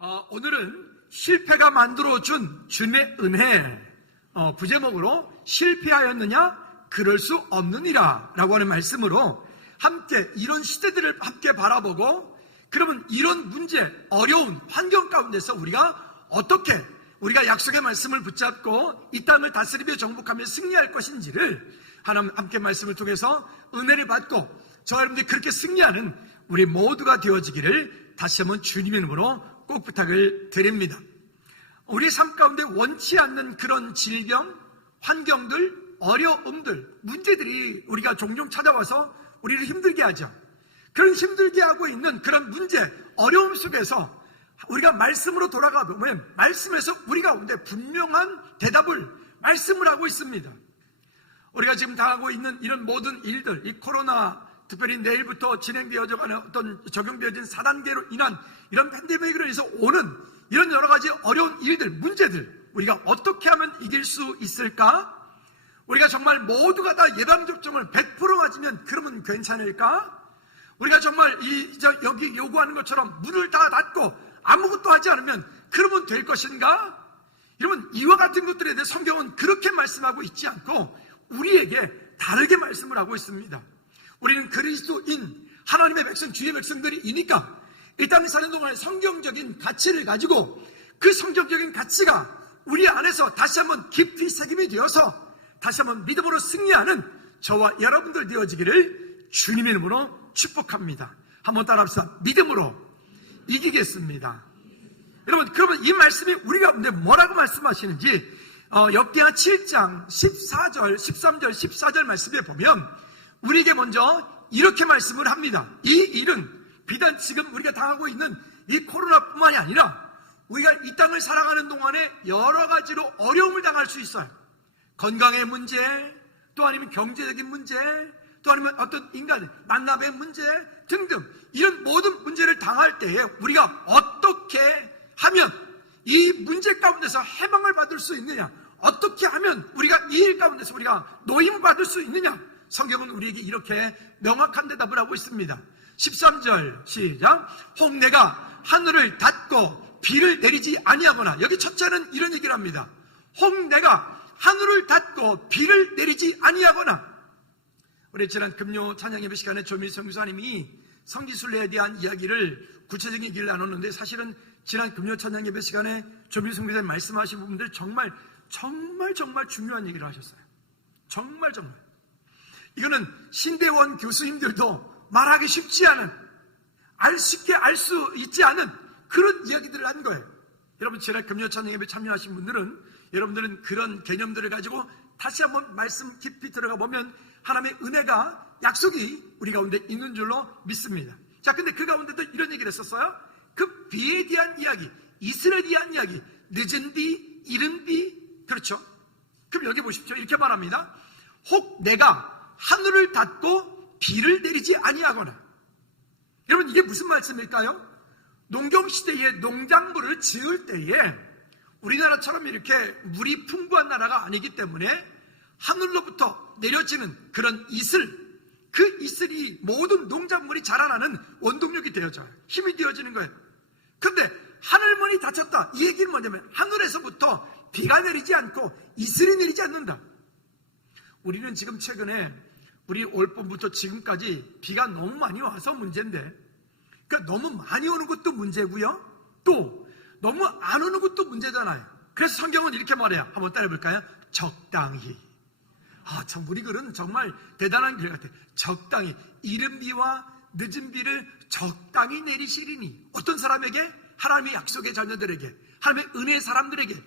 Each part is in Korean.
오늘은 실패가 만들어준 주님의 은혜, 부제목으로 실패하였느냐? 그럴 수 없느니라 라고 하는 말씀으로 함께 이런 시대들을 함께 바라보고, 그러면 이런 문제, 어려운 환경 가운데서 우리가 어떻게 우리가 약속의 말씀을 붙잡고 이 땅을 다스리며 정복하며 승리할 것인지를 하나님 함께 말씀을 통해서 은혜를 받고 저와 여러분들이 그렇게 승리하는 우리 모두가 되어지기를 다시 한번 주님의 이름으로 꼭 부탁을 드립니다. 우리 삶 가운데 원치 않는 그런 질병, 환경들, 어려움들, 문제들이 우리가 종종 찾아와서 우리를 힘들게 하죠. 그런 힘들게 하고 있는 그런 문제, 어려움 속에서 우리가 말씀으로 돌아가 보면 말씀에서 우리 가운데 분명한 대답을 말씀을 하고 있습니다. 우리가 지금 당하고 있는 이런 모든 일들, 이 코로나, 특별히 내일부터 진행되어져 가는 어떤 적용되어진 4단계로 인한 이런 팬데믹으로 인해서 오는 이런 여러 가지 어려운 일들, 문제들, 우리가 어떻게 하면 이길 수 있을까? 우리가 정말 모두가 다 예방접종을 100% 맞으면 그러면 괜찮을까? 우리가 정말 여기 요구하는 것처럼 문을 다 닫고 아무것도 하지 않으면 그러면 될 것인가? 여러분, 이와 같은 것들에 대해 성경은 그렇게 말씀하고 있지 않고 우리에게 다르게 말씀을 하고 있습니다. 우리는 그리스도인 하나님의 백성, 주의 백성들이니까 이 땅에 사는 동안에 성경적인 가치를 가지고 그 성경적인 가치가 우리 안에서 다시 한번 깊이 새김이 되어서 다시 한번 믿음으로 승리하는 저와 여러분들 되어지기를 주님의 이름으로 축복합니다. 한번 따라합시다. 믿음으로 이기겠습니다. 여러분, 그러면 이 말씀이 우리 가운데 뭐라고 말씀하시는지 역대하 7장 14절, 13절, 14절 말씀에 보면 우리에게 먼저 이렇게 말씀을 합니다. 이 일은 비단 지금 우리가 당하고 있는 이 코로나뿐만이 아니라 우리가 이 땅을 살아가는 동안에 여러 가지로 어려움을 당할 수 있어요. 건강의 문제, 또 아니면 경제적인 문제, 또 아니면 어떤 인간의 만남의 문제 등등 이런 모든 문제를 당할 때에 우리가 어떻게 하면 이 문제 가운데서 해방을 받을 수 있느냐, 어떻게 하면 우리가 이 일 가운데서 우리가 노임을 받을 수 있느냐, 성경은 우리에게 이렇게 명확한 대답을 하고 있습니다. 13절 시작. 혹 내가 하늘을 닫고 비를 내리지 아니하거나, 여기 첫째는 이런 얘기를 합니다. 혹 내가 하늘을 닫고 비를 내리지 아니하거나. 우리 지난 금요 찬양 예배 시간에 조민성 교사님이 성지순례에 대한 이야기를 구체적인 얘기를 나눴는데, 사실은 지난 금요 찬양 예배 시간에 조민성 교사님 말씀하신 부분들 정말 중요한 얘기를 하셨어요. 정말 이거는 신대원 교수님들도 말하기 쉽지 않은, 쉽게 알 수 있지 않은 그런 이야기들을 한 거예요. 여러분, 지난 금요 찬양 예배 참여하신 분들은 여러분들은 그런 개념들을 가지고 다시 한번 말씀 깊이 들어가 보면 하나님의 은혜가, 약속이 우리 가운데 있는 줄로 믿습니다. 자, 근데 그 가운데도 이런 얘기를 했었어요. 그 비에 대한 이야기, 이스라엘에 대한 이야기, 늦은 비, 이른 비, 그렇죠? 그럼 여기 보십시오. 이렇게 말합니다. 혹 내가 하늘을 닫고 비를 내리지 아니하거나. 여러분, 이게 무슨 말씀일까요? 농경시대에 농작물을 지을 때에 우리나라처럼 이렇게 물이 풍부한 나라가 아니기 때문에 하늘로부터 내려지는 그런 이슬, 그 이슬이 모든 농작물이 자라나는 원동력이 되어져요. 힘이 되어지는 거예요. 근데 하늘문이 닫혔다. 이 얘기는 뭐냐면 하늘에서부터 비가 내리지 않고 이슬이 내리지 않는다. 우리는 지금 최근에 우리 올 봄부터 지금까지 비가 너무 많이 와서 문제인데, 그러니까 너무 많이 오는 것도 문제고요, 또 너무 안 오는 것도 문제잖아요. 그래서 성경은 이렇게 말해요. 한번 따라해볼까요? 적당히. 참 우리 글은 정말 대단한 글 같아요. 적당히. 이른 비와 늦은 비를 적당히 내리시리니. 어떤 사람에게? 하나님의 약속의 자녀들에게, 하나님의 은혜의 사람들에게.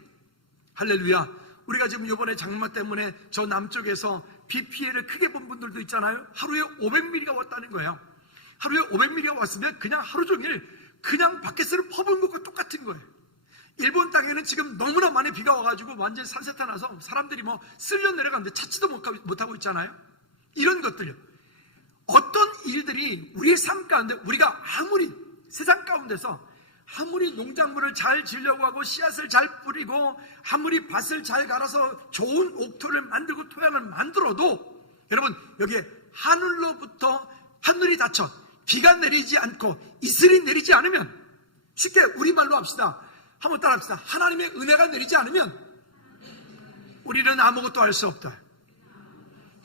할렐루야. 우리가 지금 이번에 장마 때문에 저 남쪽에서 비 피해를 크게 본 분들도 있잖아요. 하루에 500mm가 왔다는 거예요. 하루에 500mm가 왔으면 그냥 하루 종일 그냥 밖에서 퍼부은 것과 똑같은 거예요. 일본 땅에는 지금 너무나 많이 비가 와가지고 완전 산세타 나서 사람들이 쓸려 내려가는데 찾지도 못하고 있잖아요. 이런 것들요. 어떤 일들이 우리의 삶 가운데, 우리가 아무리 세상 가운데서 아무리 농작물을 잘 지으려고 하고 씨앗을 잘 뿌리고 아무리 밭을 잘 갈아서 좋은 옥토를 만들고 토양을 만들어도, 여러분, 여기에 하늘로부터 하늘이 닫혀 비가 내리지 않고 이슬이 내리지 않으면 쉽게 우리말로 합시다. 한번 따라합시다. 하나님의 은혜가 내리지 않으면 우리는 아무것도 할 수 없다.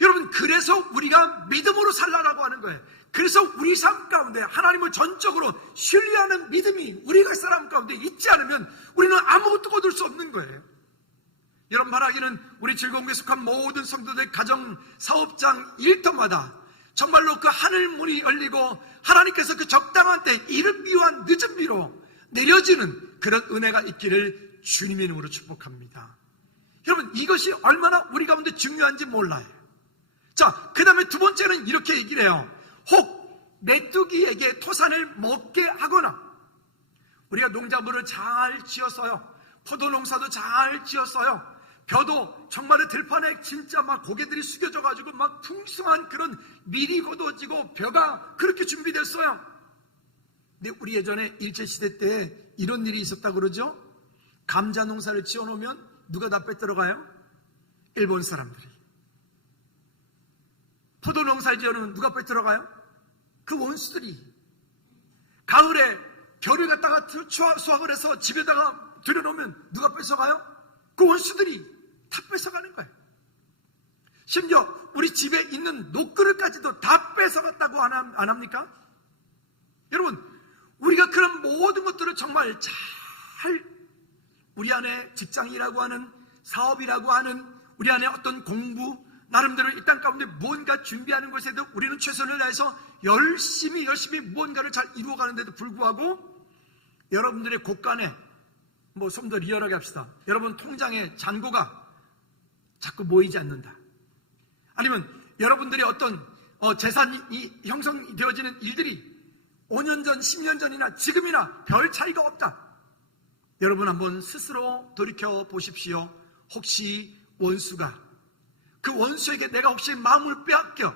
여러분, 그래서 우리가 믿음으로 살라라고 하는 거예요. 그래서 우리 삶 가운데 하나님을 전적으로 신뢰하는 믿음이 우리가 사람 가운데 있지 않으면 우리는 아무것도 거둘 수 없는 거예요. 여러분, 바라기는 우리 즐거움에 속한 모든 성도들 가정, 사업장, 일터마다 정말로 그 하늘 문이 열리고 하나님께서 그 적당한 때 이른 비와 늦은 비로 내려지는 그런 은혜가 있기를 주님의 이름으로 축복합니다. 여러분, 이것이 얼마나 우리 가운데 중요한지 몰라요. 자, 그 다음에 두 번째는 이렇게 얘기를 해요. 혹 메뚜기에게 토산을 먹게 하거나, 우리가 농작물을 잘 지었어요. 포도 농사도 잘 지었어요. 벼도 정말로 들판에 진짜 막 고개들이 숙여져 가지고 막 풍성한 그런 밀이 걷어지고 벼가 그렇게 준비됐어요. 근데 우리 예전에 일제시대 때 이런 일이 있었다고 그러죠. 감자 농사를 지어 놓으면 누가 다 빼들어가요? 일본 사람들이. 포도 농사를 지어 놓으면 누가 빼들어가요? 그 원수들이. 가을에 벼를 갖다가 수확을 해서 집에다가 들여놓으면 누가 뺏어가요? 그 원수들이 다 뺏어가는 거예요. 심지어 우리 집에 있는 녹그릇까지도 다 뺏어갔다고 안 합니까? 여러분, 우리가 그런 모든 것들을 정말 잘 우리 안에 직장이라고 하는, 사업이라고 하는, 우리 안에 어떤 공부, 나름대로 이 땅 가운데 무언가 준비하는 것에도 우리는 최선을 다해서 열심히 무언가를 잘 이루어가는데도 불구하고 여러분들의 곳간에 좀 더 리얼하게 합시다. 여러분 통장에 잔고가 자꾸 모이지 않는다. 아니면 여러분들의 어떤 재산이 형성되어지는 일들이 5년 전, 10년 전이나 지금이나 별 차이가 없다. 여러분 한번 스스로 돌이켜 보십시오. 혹시 원수가, 그 원수에게 내가 혹시 마음을 빼앗겨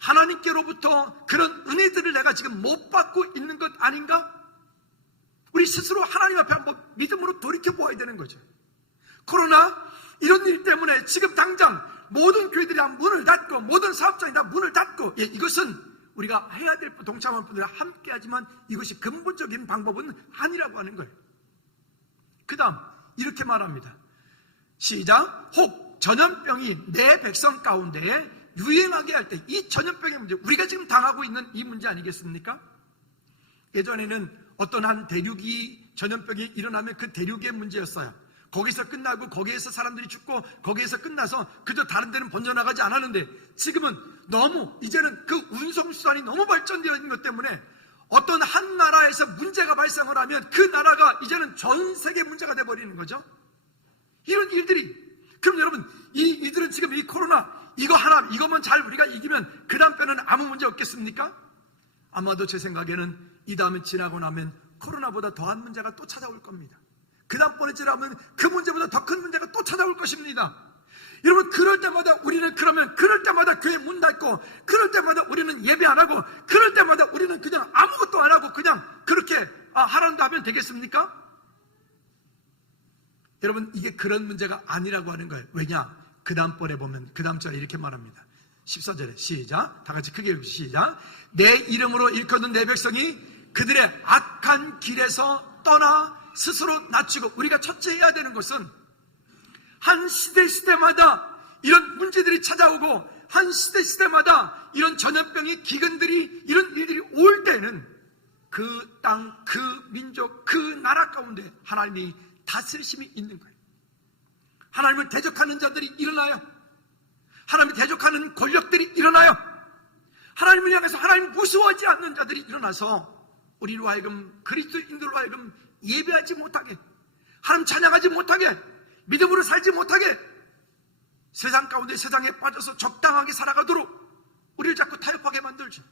하나님께로부터 그런 은혜들을 내가 지금 못 받고 있는 것 아닌가? 우리 스스로 하나님 앞에 한번 믿음으로 돌이켜 보아야 되는 거죠. 코로나 이런 일 때문에 지금 당장 모든 교회들이 다 문을 닫고 모든 사업장이 다 문을 닫고, 이것은 우리가 해야 될 동참한 분들과 함께 하지만 이것이 근본적인 방법은 아니라고 하는 거예요. 그 다음 이렇게 말합니다. 시작. 혹 전염병이 내 백성 가운데에 유행하게 할 때, 이 전염병의 문제, 우리가 지금 당하고 있는 이 문제 아니겠습니까? 예전에는 어떤 한 대륙이 전염병이 일어나면 그 대륙의 문제였어요. 거기서 끝나고 거기에서 사람들이 죽고 거기에서 끝나서 그저 다른 데는 번져나가지 않았는데, 지금은 너무 이제는 그 운송수단이 너무 발전되어 있는 것 때문에 어떤 한 나라에서 문제가 발생을 하면 그 나라가 이제는 전 세계 문제가 돼버리는 거죠. 이런 일들이. 그럼 여러분, 이들은 지금 이 코로나 이거만 잘 우리가 이기면 그 다음 때는 아무 문제 없겠습니까? 아마도 제 생각에는 이 다음에 지나고 나면 코로나보다 더한 문제가 또 찾아올 겁니다. 그 다음번에 지나면 그 문제보다 더 큰 문제가 또 찾아올 것입니다. 여러분, 그럴 때마다 우리는 그럴 때마다 교회 문 닫고, 그럴 때마다 우리는 예배 안 하고, 그럴 때마다 우리는 그냥 아무것도 안 하고 그냥 그렇게 하라는데 하면 되겠습니까? 여러분, 이게 그런 문제가 아니라고 하는 거예요. 왜냐? 그 다음번에 보면 그 다음 절에 이렇게 말합니다. 14절에 시작, 다 같이 크게 읽으시죠. 시작. 내 이름으로 일컫는 내 백성이 그들의 악한 길에서 떠나 스스로 낮추고, 우리가 첫째 해야 되는 것은 한 시대마다 이런 문제들이 찾아오고, 한 시대마다 이런 전염병이, 기근들이, 이런 일들이 올 때는 그 땅, 그 민족, 그 나라 가운데 하나님이 다스리심이 있는 거예요. 하나님을 대적하는 자들이 일어나요. 하나님을 대적하는 권력들이 일어나요. 하나님을 향해서 하나님 무서워하지 않는 자들이 일어나서 우리로 하여금, 그리스도인들로 하여금 예배하지 못하게, 하나님 찬양하지 못하게, 믿음으로 살지 못하게, 세상 가운데 세상에 빠져서 적당하게 살아가도록 우리를 자꾸 타협하게 만들죠.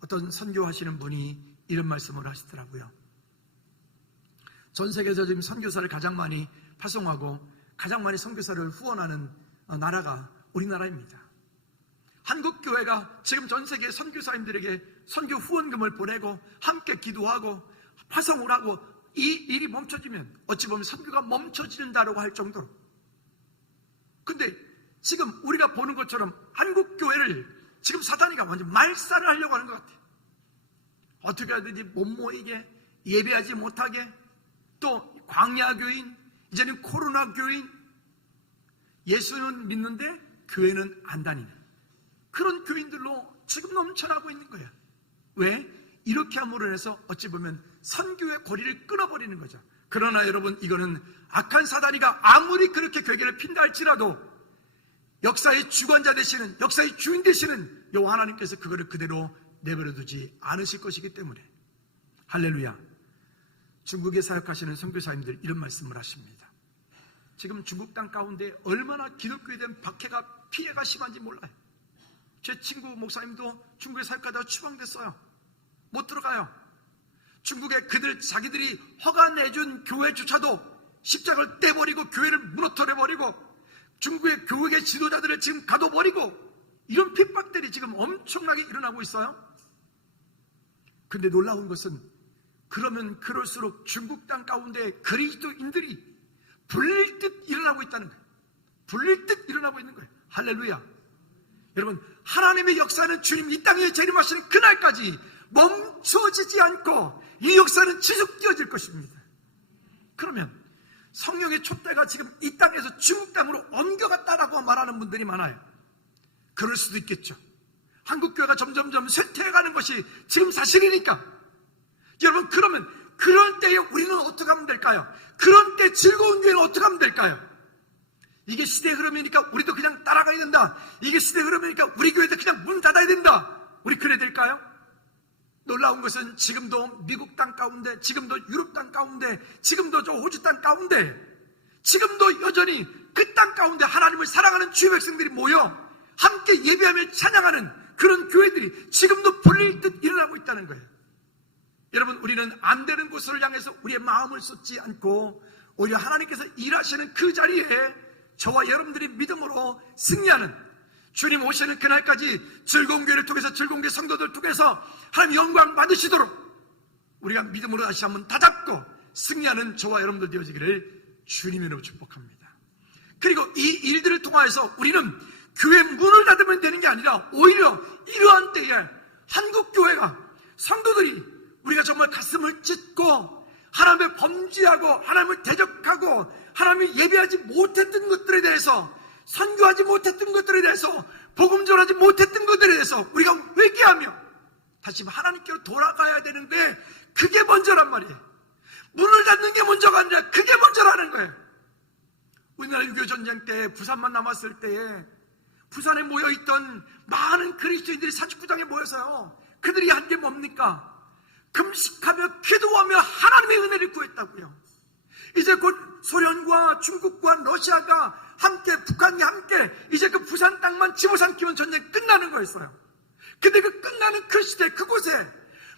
어떤 선교하시는 분이 이런 말씀을 하시더라고요. 전 세계에서 지금 선교사를 가장 많이 파송하고 가장 많이 선교사를 후원하는 나라가 우리나라입니다. 한국교회가 지금 전 세계 선교사님들에게 선교 후원금을 보내고 함께 기도하고 파송을 하고, 이 일이 멈춰지면 어찌 보면 선교가 멈춰진다고 할 정도로. 근데 지금 우리가 보는 것처럼 한국교회를 지금 사탄이가 완전 말살을 하려고 하는 것 같아요. 어떻게 하든지 못 모이게, 예배하지 못하게, 또 광야 교인, 이제는 코로나 교인, 예수는 믿는데 교회는 안 다니는 그런 교인들로 지금 넘쳐나고 있는 거야. 왜? 이렇게 함으로 해서 어찌 보면 선교의 고리를 끊어버리는 거죠. 그러나 여러분, 이거는 악한 사다리가 아무리 그렇게 괴계를 핀다 할지라도 역사의 주관자 되시는, 역사의 주인 되시는 여호와 하나님께서 그거를 그대로 내버려두지 않으실 것이기 때문에. 할렐루야. 중국에 사역하시는 선교사님들 이런 말씀을 하십니다. 지금 중국 땅 가운데 얼마나 기독교에 대한 박해가, 피해가 심한지 몰라요. 제 친구 목사님도 중국에 사역하다가 추방됐어요. 못 들어가요. 중국에 자기들이 허가 내준 교회조차도 십자가를 떼버리고 교회를 무너뜨려버리고 중국의 교회 지도자들을 지금 가둬버리고 이런 핍박들이 지금 엄청나게 일어나고 있어요. 근데 놀라운 것은 그러면 그럴수록 중국 땅 가운데 그리스도인들이 불릴 듯 일어나고 있다는 거예요. 불릴 듯 일어나고 있는 거예요. 할렐루야. 여러분, 하나님의 역사는 주님 이 땅에 재림하시는 그날까지 멈춰지지 않고 이 역사는 지속되어질 것입니다. 그러면 성령의 촛대가 지금 이 땅에서 중국 땅으로 옮겨갔다라고 말하는 분들이 많아요. 그럴 수도 있겠죠. 한국교회가 점점점 쇠퇴해가는 것이 지금 사실이니까. 여러분, 그러면 그럴 때에 우리는 어떻게 하면 될까요? 그런 때 즐거운 교회는 어떻게 하면 될까요? 이게 시대 흐름이니까 우리도 그냥 따라가야 된다. 이게 시대 흐름이니까 우리 교회도 그냥 문 닫아야 된다. 우리 그래야 될까요? 놀라운 것은 지금도 미국 땅 가운데, 지금도 유럽 땅 가운데, 지금도 저 호주 땅 가운데, 지금도 여전히 그 땅 가운데 하나님을 사랑하는 주의 백성들이 모여 함께 예배하며 찬양하는 그런 교회들이 지금도 불릴 듯 일어나고 있다는 거예요. 여러분, 우리는 안 되는 곳을 향해서 우리의 마음을 쏟지 않고 오히려 하나님께서 일하시는 그 자리에 저와 여러분들이 믿음으로 승리하는, 주님 오시는 그날까지 즐거운 교회를 통해서, 즐거운 교회 성도들 통해서 하나님 영광 받으시도록 우리가 믿음으로 다시 한번 다잡고 승리하는 저와 여러분들 되어지기를 주님의 이름으로 축복합니다. 그리고 이 일들을 통하여서 우리는 교회 문을 닫으면 되는 게 아니라 오히려 이러한 때에 한국교회가, 성도들이 우리가 정말 가슴을 찢고 하나님을 범죄하고 하나님을 대적하고 하나님을 예배하지 못했던 것들에 대해서, 선교하지 못했던 것들에 대해서, 복음 전하지 못했던 것들에 대해서 우리가 회개하며 다시 하나님께로 돌아가야 되는데 그게 먼저란 말이에요. 문을 닫는 게 먼저가 아니라 그게 먼저라는 거예요. 우리나라 6.25 전쟁 때 부산만 남았을 때에 부산에 모여있던 많은 그리스도인들이 49장에 모여서요, 그들이 한 게 뭡니까? 금식하며 기도하며 하나님의 은혜를 구했다고요. 이제 곧 소련과 중국과 러시아가 함께, 북한이 함께 이제 그 부산 땅만 집어삼키면 전쟁 끝나는 거였어요. 근데 그 끝나는 그 시대, 그곳에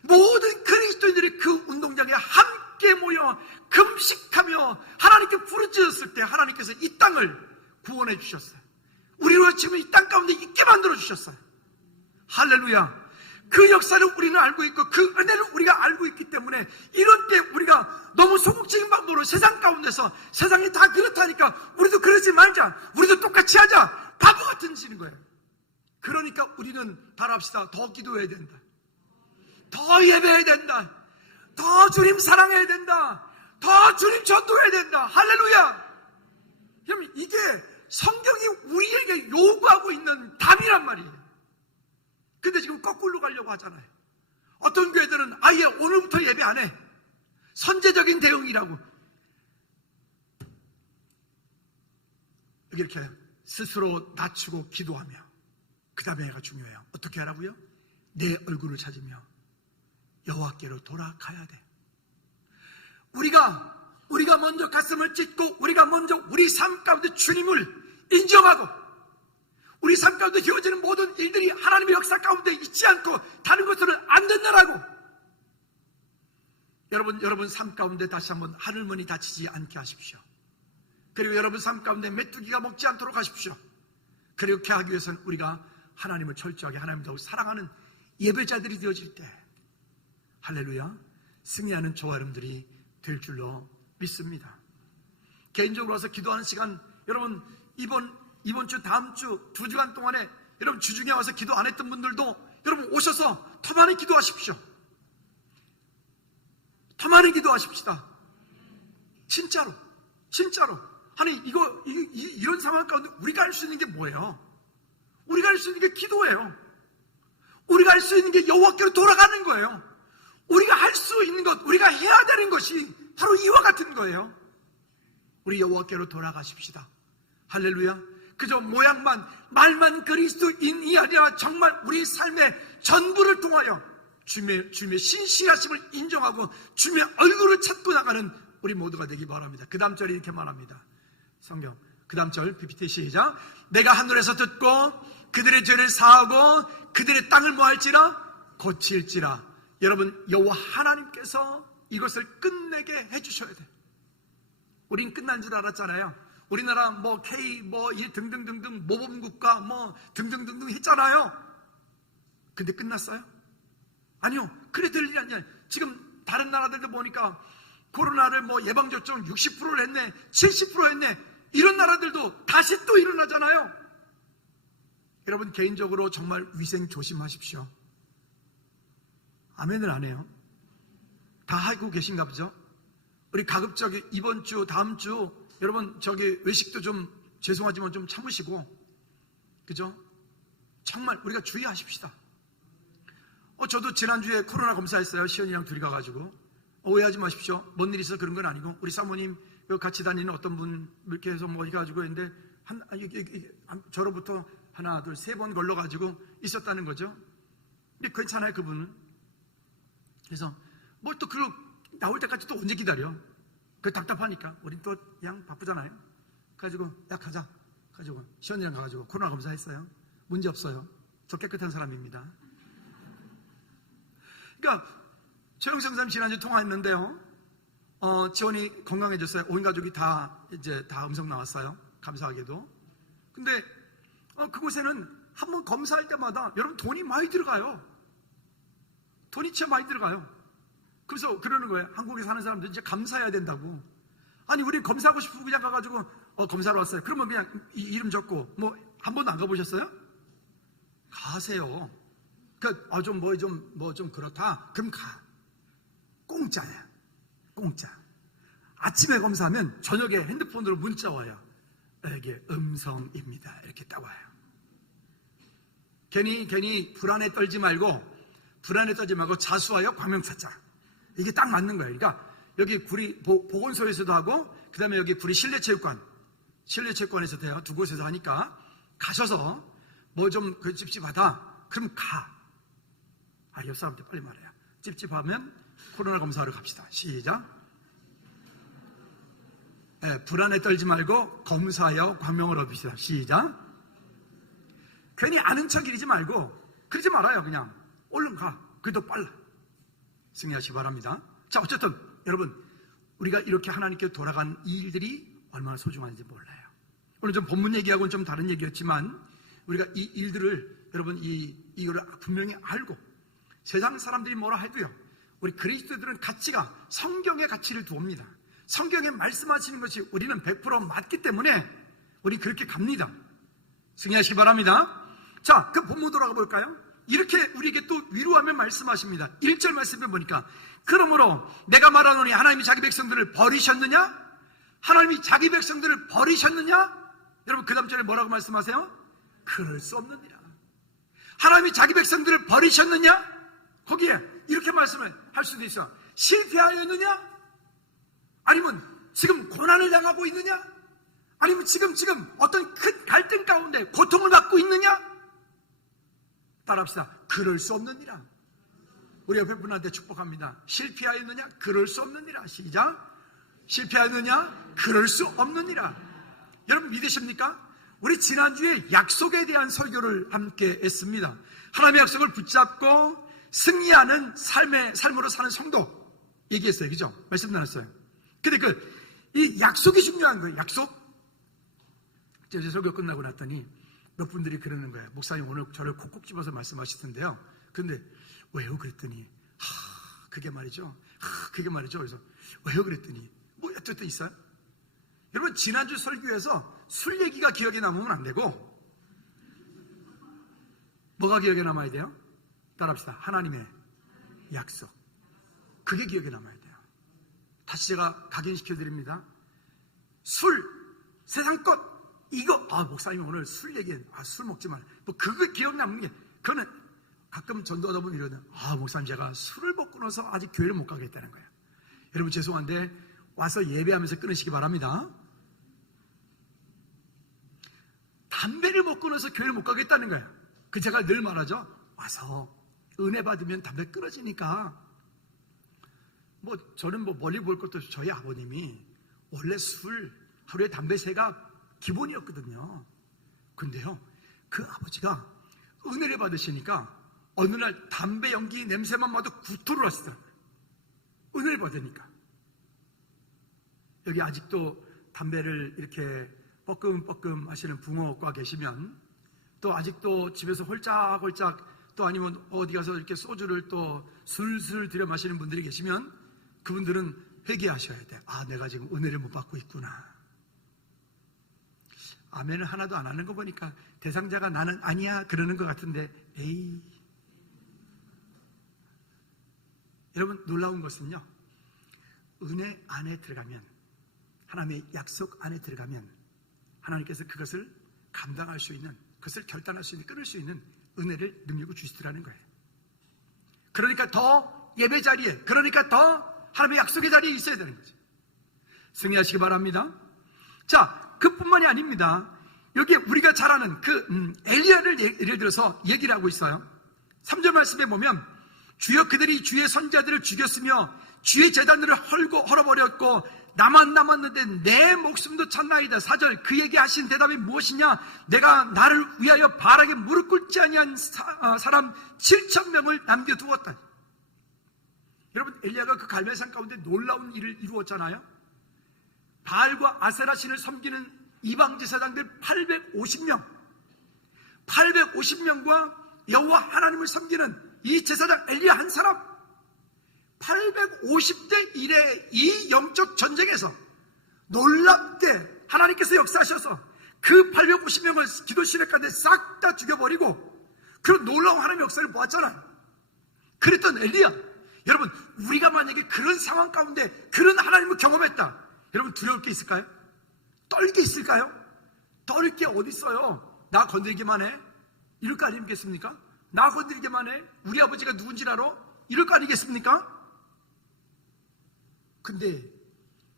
모든 그리스도인들이 그 운동장에 함께 모여 금식하며 하나님께 부르짖었을 때 하나님께서 이 땅을 구원해 주셨어요. 우리로 지금 이 땅 가운데 있게 만들어 주셨어요. 할렐루야. 그 역사를 우리는 알고 있고 그 은혜를 우리가 알고 있기 때문에 이런 때 우리가 너무 소극적인 방법으로 세상 가운데서 세상이 다 그렇다니까 우리도 그러지 말자, 우리도 똑같이 하자, 바보 같은 짓인 거예요. 그러니까 우리는 바랍시다. 더 기도해야 된다, 더 예배해야 된다, 더 주님 사랑해야 된다, 더 주님 전도해야 된다. 할렐루야. 그럼 이게 성경이 우리에게 요구하고 있는 답이란 말이에요. 근데 지금 거꾸로 가려고 하잖아요. 어떤 교회들은 아예 오늘부터 예배 안 해, 선제적인 대응이라고 이렇게 스스로 낮추고 기도하며, 그 다음에 해가 중요해요. 어떻게 하라고요? 내 얼굴을 찾으며 여호와께로 돌아가야 돼. 우리가 먼저 가슴을 찢고 우리가 먼저 우리 삶 가운데 주님을 인정하고 우리 삶 가운데 되어지는 모든 일들이 하나님의 역사 가운데 있지 않고 다른 것들은 안 된다라고. 여러분 삶 가운데 다시 한번 하늘문이 닫히지 않게 하십시오. 그리고 여러분 삶 가운데 메뚜기가 먹지 않도록 하십시오. 그렇게 하기 위해서는 우리가 하나님을 철저하게, 하나님을 더욱 사랑하는 예배자들이 되어질 때 할렐루야, 승리하는 저와 여러분들이 될 줄로 믿습니다. 개인적으로 와서 기도하는 시간, 여러분 이번 주, 다음 주 2주간 동안에 여러분 주중에 와서 기도 안 했던 분들도 여러분 오셔서 더 많이 기도하십시오. 더 많이 기도하십시다. 진짜로. 아니 이런 상황 가운데 우리가 할 수 있는 게 뭐예요? 우리가 할 수 있는 게 기도예요. 우리가 할 수 있는 게 여호와께로 돌아가는 거예요. 우리가 할 수 있는 것, 우리가 해야 되는 것이 바로 이와 같은 거예요. 우리 여호와께로 돌아가십시다. 할렐루야. 그저 모양만, 말만 그리스도인이 아니라 정말 우리 삶의 전부를 통하여 주님의 신실하심을 인정하고 주님의 얼굴을 찾고 나가는 우리 모두가 되기 바랍니다. 그 다음 절이 이렇게 말합니다. 성경 그 다음 절 PPT 시작. 내가 하늘에서 듣고 그들의 죄를 사하고 그들의 땅을 뭐할지라 고칠지라. 여러분, 여호와 하나님께서 이것을 끝내게 해주셔야 돼. 우린 끝난 줄 알았잖아요. 우리나라 K 등등등등 모범국가 등등등등 했잖아요. 근데 끝났어요? 아니요. 그래 될 일이 아니야. 지금 다른 나라들도 보니까 코로나를 예방접종 60%를 했네, 70% 했네. 이런 나라들도 다시 또 일어나잖아요. 여러분, 개인적으로 정말 위생 조심하십시오. 아멘을 안 해요. 다 하고 계신가 보죠? 우리 가급적이 이번 주, 다음 주 여러분 외식도 좀 죄송하지만 좀 참으시고, 그죠? 정말 우리가 주의하십시다. 저도 지난주에 코로나 검사했어요. 시연이랑 둘이 가가지고. 오해하지 마십시오. 뭔 일이 있어서 그런 건 아니고, 우리 사모님 같이 다니는 어떤 분 이렇게 해서 해가지고 했는데 저로부터 하나, 둘, 세 번 걸러가지고 있었다는 거죠. 근데 괜찮아요, 그분은. 그래서 또 나올 때까지 또 언제 기다려? 답답하니까. 우린 또 그냥 바쁘잖아요. 가지고 야 가자. 가지고 시원이랑 가가지고 코로나 검사했어요. 문제 없어요. 저 깨끗한 사람입니다. 그러니까 최영성 선생님 지난주 통화했는데요. 지원이 건강해졌어요. 온 가족이 다 음성 나왔어요. 감사하게도. 근데 그곳에는 한번 검사할 때마다 여러분 돈이 많이 들어가요. 돈이 진짜 많이 들어가요. 그래서 그러는 거예요. 한국에 사는 사람들 이제 감사해야 된다고. 아니, 우리 검사하고 싶으면 그냥 가가지고 검사로 왔어요. 그러면 그냥 이름 적고 한 번도 안 가보셨어요? 가세요. 좀 그렇다. 그럼 가. 공짜야. 공짜. 아침에 검사하면 저녁에 핸드폰으로 문자 와요. 이게 음성입니다. 이렇게 딱 와요. 괜히 불안에 떨지 말고 자수하여 광명 찾자. 이게 딱 맞는 거예요. 그러니까 여기 구리 보건소에서도 하고, 그 다음에 여기 구리 실내체육관에서도 해요. 두 곳에서 하니까 가셔서 좀 찝찝하다. 그럼 가. 옆 사람한테 빨리 말해요. 찝찝하면 코로나 검사하러 갑시다. 시작. 불안에 떨지 말고 검사하여 광명을 얻읍시다. 시작. 괜히 아는 척 이러지 말고 그러지 말아요. 그냥 얼른 가. 그게 더 빨라. 승리하시기 바랍니다. 자, 어쨌든 여러분, 우리가 이렇게 하나님께 돌아간 이 일들이 얼마나 소중한지 몰라요. 오늘 좀 본문 얘기하고는 좀 다른 얘기였지만, 우리가 이 일들을 여러분 이거를 분명히 알고, 세상 사람들이 뭐라 해도요, 우리 그리스도인들은 가치가 성경의 가치를 두옵니다. 성경에 말씀하시는 것이 우리는 100% 맞기 때문에 우리 그렇게 갑니다. 승리하시기 바랍니다. 자, 그 본문 돌아가 볼까요? 이렇게 우리에게 또 위로하며 말씀하십니다. 1절 말씀에 보니까, 그러므로 내가 말하노니 하나님이 자기 백성들을 버리셨느냐? 하나님이 자기 백성들을 버리셨느냐? 여러분, 그 다음 절에 뭐라고 말씀하세요? 그럴 수 없느니라. 하나님이 자기 백성들을 버리셨느냐? 거기에 이렇게 말씀을 할 수도 있어. 실패하였느냐? 아니면 지금 고난을 당하고 있느냐? 아니면 지금 어떤 큰 갈등 가운데 고통을 받고 있느냐? 따라합시다. 그럴 수 없느니라. 우리 옆에 분한테 축복합니다. 실패하였느냐? 그럴 수 없느니라. 시작. 실패하였느냐? 그럴 수 없느니라. 여러분 믿으십니까? 우리 지난주에 약속에 대한 설교를 함께 했습니다. 하나님의 약속을 붙잡고 승리하는 삶으로 사는 성도 얘기했어요. 그죠? 말씀 나눴어요. 근데 이 약속이 중요한 거예요. 약속. 제가 설교 끝나고 났더니 몇 분들이 그러는 거예요. 목사님 오늘 저를 콕콕 집어서 말씀하실 텐데요. 근데 왜요? 그랬더니 그게 말이죠. 그래서 왜요? 그랬더니 어쨌든 있어요. 여러분, 지난주 설교에서 술 얘기가 기억에 남으면 안 되고, 뭐가 기억에 남아야 돼요? 따라합시다. 하나님의 약속. 그게 기억에 남아야 돼요. 다시 제가 각인시켜 드립니다. 술, 세상 것, 이거, 목사님 오늘 술 얘기해. 술 먹지 말. 그거 기억 남는 게, 그거는 가끔 전도하다 보면 이러는, 목사님 제가 술을 먹고 나서 아직 교회를 못 가겠다는 거예요. 여러분 죄송한데, 와서 예배하면서 끊으시기 바랍니다. 담배를 먹고 나서 교회를 못 가겠다는 거예요. 제가 늘 말하죠. 와서 은혜 받으면 담배 끊어지니까. 저는 멀리 볼 것도 없이 저희 아버님이 원래 술, 하루에 담배 3가 기본이었거든요. 근데요, 그 아버지가 은혜를 받으시니까 어느 날 담배 연기 냄새만 맡아도 구토를 하시더라고요. 은혜를 받으니까. 여기 아직도 담배를 이렇게 뻐끔뻐끔 하시는 부모가 계시면, 또 아직도 집에서 홀짝홀짝, 또 아니면 어디 가서 이렇게 소주를 또 술술 들여 마시는 분들이 계시면, 그분들은 회개하셔야 돼. 내가 지금 은혜를 못 받고 있구나. 아멘을 하나도 안 하는 거 보니까 대상자가 나는 아니야 그러는 것 같은데, 에이. 여러분, 놀라운 것은요, 은혜 안에 들어가면, 하나님의 약속 안에 들어가면 하나님께서 그것을 감당할 수 있는, 그것을 결단할 수 있는, 끊을 수 있는 은혜를 능력을 주시더라는 거예요. 그러니까 더 예배 자리에, 그러니까 더 하나님의 약속의 자리에 있어야 되는 거죠. 승리하시기 바랍니다. 자, 그뿐만이 아닙니다. 여기에 우리가 잘 아는 엘리야를 예를 들어서 얘기를 하고 있어요. 3절 말씀에 보면, 주여 그들이 주의 선자들을 죽였으며 주의 제단들을 헐어버렸고 나만 남았는데 내 목숨도 찾나이다. 4절, 그에게 하신 대답이 무엇이냐? 내가 나를 위하여 바알에게 무릎 꿇지 아니한 사람 7,000명을 남겨두었다. 여러분, 엘리야가 그 갈멜산 가운데 놀라운 일을 이루었잖아요. 바알과 아세라 신을 섬기는 이방 제사장들 850명과 여호와 하나님을 섬기는 이 제사장 엘리야 한 사람, 850대 1의 이 영적 전쟁에서 놀랍게 하나님께서 역사하셔서 그 850명을 기도 시내 가운데 싹 다 죽여버리고 그런 놀라운 하나님의 역사를 보았잖아요. 그랬던 엘리야, 여러분, 우리가 만약에 그런 상황 가운데 그런 하나님을 경험했다, 여러분 두려울 게 있을까요? 떨 게 있을까요? 떨 게 어디 있어요? 나 건드리기만 해? 이럴 거 아니겠습니까? 나 건드리기만 해? 우리 아버지가 누군지 알아? 이럴 거 아니겠습니까? 근데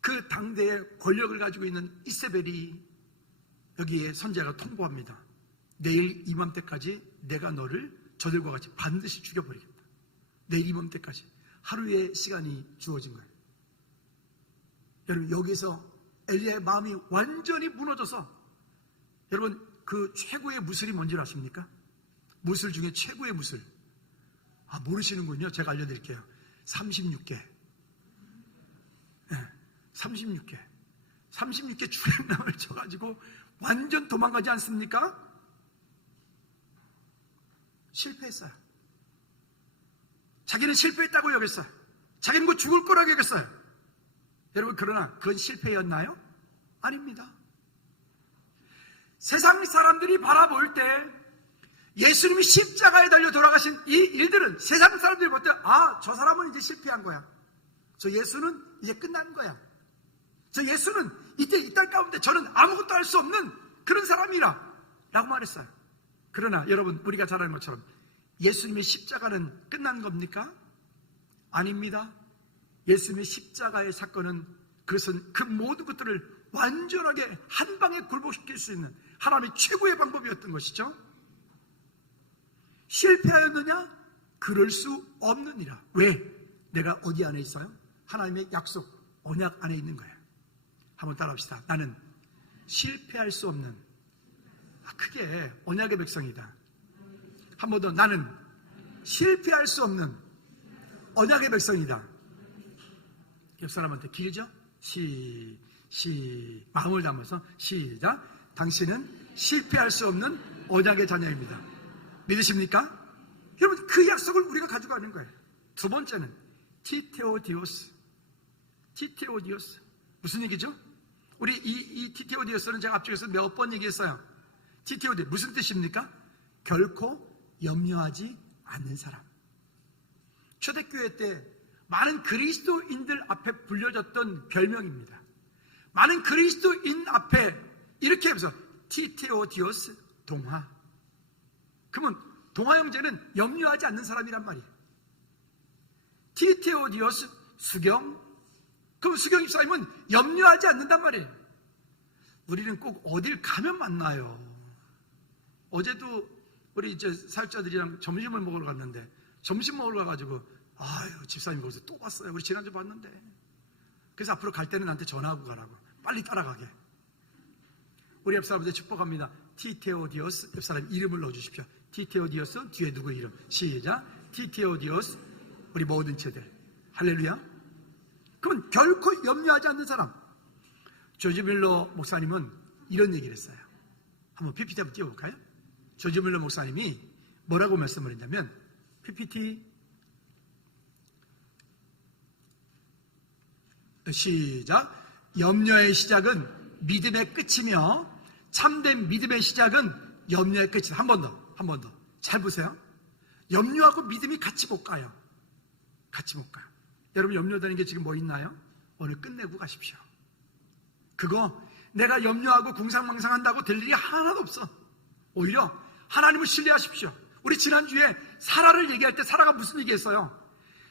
그 당대의 권력을 가지고 있는 이세벨이 여기에 선지자가 통보합니다. 내일 이맘때까지 내가 너를 저들과 같이 반드시 죽여버리겠다. 내일 이맘때까지 하루의 시간이 주어진 거예요. 여러분, 여기서 엘리야의 마음이 완전히 무너져서, 여러분, 그 최고의 무술이 뭔지 아십니까? 무술 중에 최고의 무술. 모르시는군요. 제가 알려드릴게요. 36개. 네, 36개 주행남을 쳐가지고 완전 도망가지 않습니까? 실패했어요. 자기는 실패했다고 여겼어요. 자기는 곧 죽을 거라고 여겼어요. 여러분, 그러나 그건 실패였나요? 아닙니다. 세상 사람들이 바라볼 때 예수님이 십자가에 달려 돌아가신 이 일들은 세상 사람들이 볼 때, 저 사람은 이제 실패한 거야. 저 예수는 이제 끝난 거야. 저 예수는 이때 이 땅 가운데 저는 아무것도 할 수 없는 그런 사람이라 라고 말했어요. 그러나 여러분, 우리가 잘 아는 것처럼 예수님의 십자가는 끝난 겁니까? 아닙니다. 예수님의 십자가의 사건은, 그것은 그 모든 것들을 완전하게 한 방에 굴복시킬 수 있는 하나님의 최고의 방법이었던 것이죠. 실패하였느냐? 그럴 수 없느니라. 왜? 내가 어디 안에 있어요? 하나님의 약속, 언약 안에 있는 거예요. 한번 따라합시다. 나는 실패할 수 없는, 그게 언약의 백성이다. 한 번 더, 나는 실패할 수 없는 언약의 백성이다. 옆 사람한테 길죠? 마음을 담아서 시작. 당신은 실패할 수 없는 언약의 자녀입니다. 믿으십니까? 여러분, 그 약속을 우리가 가지고 가는 거예요. 두 번째는 티테오디오스. 무슨 얘기죠? 우리 이 티테오디오스는 제가 앞쪽에서 몇 번 얘기했어요. 티테오디 무슨 뜻입니까? 결코 염려하지 않는 사람. 초대교회 때 많은 그리스도인들 앞에 불려졌던 별명입니다. 많은 그리스도인 앞에 이렇게 하면서 티테오디오스 동화. 그러면 동화 형제는 염려하지 않는 사람이란 말이에요. 티테오디오스 수경. 그럼 수경 집사님은 염려하지 않는단 말이에요. 우리는 꼭 어딜 가면 만나요. 어제도 우리 이제 사역자들이랑 점심을 먹으러 갔는데 점심 먹으러 가가지고 아유 집사님 거기서 또 봤어요. 우리 지난주 봤는데. 그래서 앞으로 갈 때는 나한테 전화하고 가라고. 빨리 따라가게. 우리 옆사람한테 축복합니다. 티테오디오스 옆사람 이름을 넣어주십시오. 티테오디오스 뒤에 누구 이름? 시작. 티테오디오스 우리 모든 체들. 할렐루야. 그러면 결코 염려하지 않는 사람. 조지 밀러 목사님은 이런 얘기를 했어요. 한번 PPT 한번 띄워볼까요? 조지 밀러 목사님이 뭐라고 말씀을 했냐면 PPT 시작. 염려의 시작은 믿음의 끝이며 참된 믿음의 시작은 염려의 끝이다. 한 번 더. 잘 보세요. 염려하고 믿음이 같이 못 가요. 같이 못 가요. 여러분 염려되는 게 지금 뭐 있나요? 오늘 끝내고 가십시오. 그거 내가 염려하고 궁상망상한다고 될 일이 하나도 없어. 오히려 하나님을 신뢰하십시오. 우리 지난주에 사라를 얘기할 때 사라가 무슨 얘기했어요?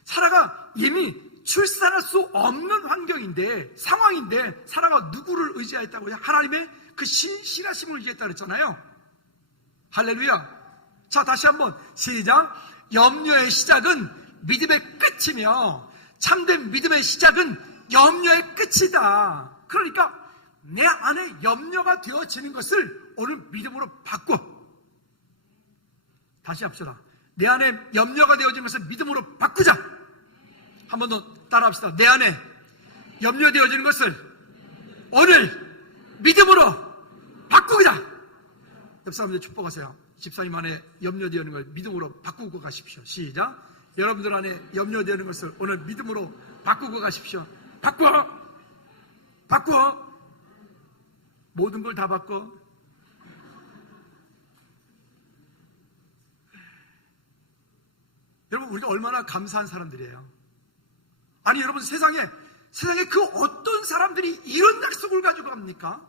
사라가 이미 출산할 수 없는 환경인데 상황인데 사라가 누구를 의지했다고요? 하나님의 그 신실하심을 의지했다고 그랬잖아요. 할렐루야. 자 다시 한번 시작. 염려의 시작은 믿음의 끝이며 참된 믿음의 시작은 염려의 끝이다. 그러니까 내 안에 염려가 되어지는 것을 오늘 믿음으로 바꿔. 다시 합시다. 내 안에 염려가 되어지는 것을 믿음으로 바꾸자. 한 번 더 따라합시다. 내 안에 염려되어지는 것을 오늘 믿음으로 바꾸자. 옆 사람들 축복하세요. 집사님 안에 염려되어지는 걸 믿음으로 바꾸고 가십시오. 시작. 여러분들 안에 염려되는 것을 오늘 믿음으로 바꾸고 가십시오. 바꿔. 모든 걸 다 바꿔. 여러분 우리가 얼마나 감사한 사람들이에요. 아니 여러분 세상에 그 어떤 사람들이 이런 약속을 가지고 갑니까?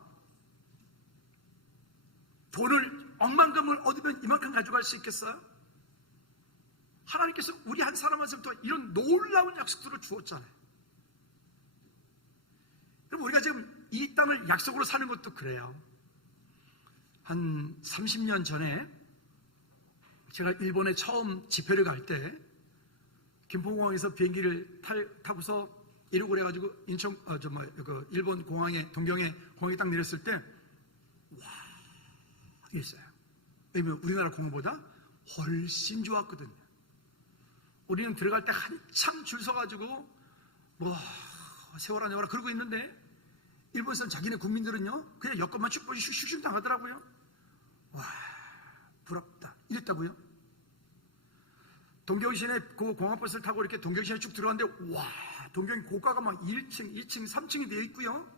돈을 억만금을 얻으면 이만큼 가져갈 수 있겠어요? 하나님께서 우리 한 사람한테부터 이런 놀라운 약속들을 주었잖아요. 그럼 우리가 지금 이 땅을 약속으로 사는 것도 그래요. 한 30년 전에 제가 일본에 처음 집회를 갈 때 김포공항에서 비행기를 타고서 이륙을 해가지고 인천 일본 공항에 동경에 공항에 딱 내렸을 때 와 이랬어요. 왜냐면 우리나라 공항보다 훨씬 좋았거든요. 우리는 들어갈 때 한참 줄 서가지고 뭐 세워라 내워라 그러고 있는데 일본 사람 자기네 국민들은요 그냥 여권만 슉슉슉 당하더라고요. 와 부럽다 이랬다고요. 동경시내 그 공항버스를 타고 이렇게 동경시내 쭉 들어갔는데 와 동경이 고가가 막 1층, 2층, 3층이 되어 있고요.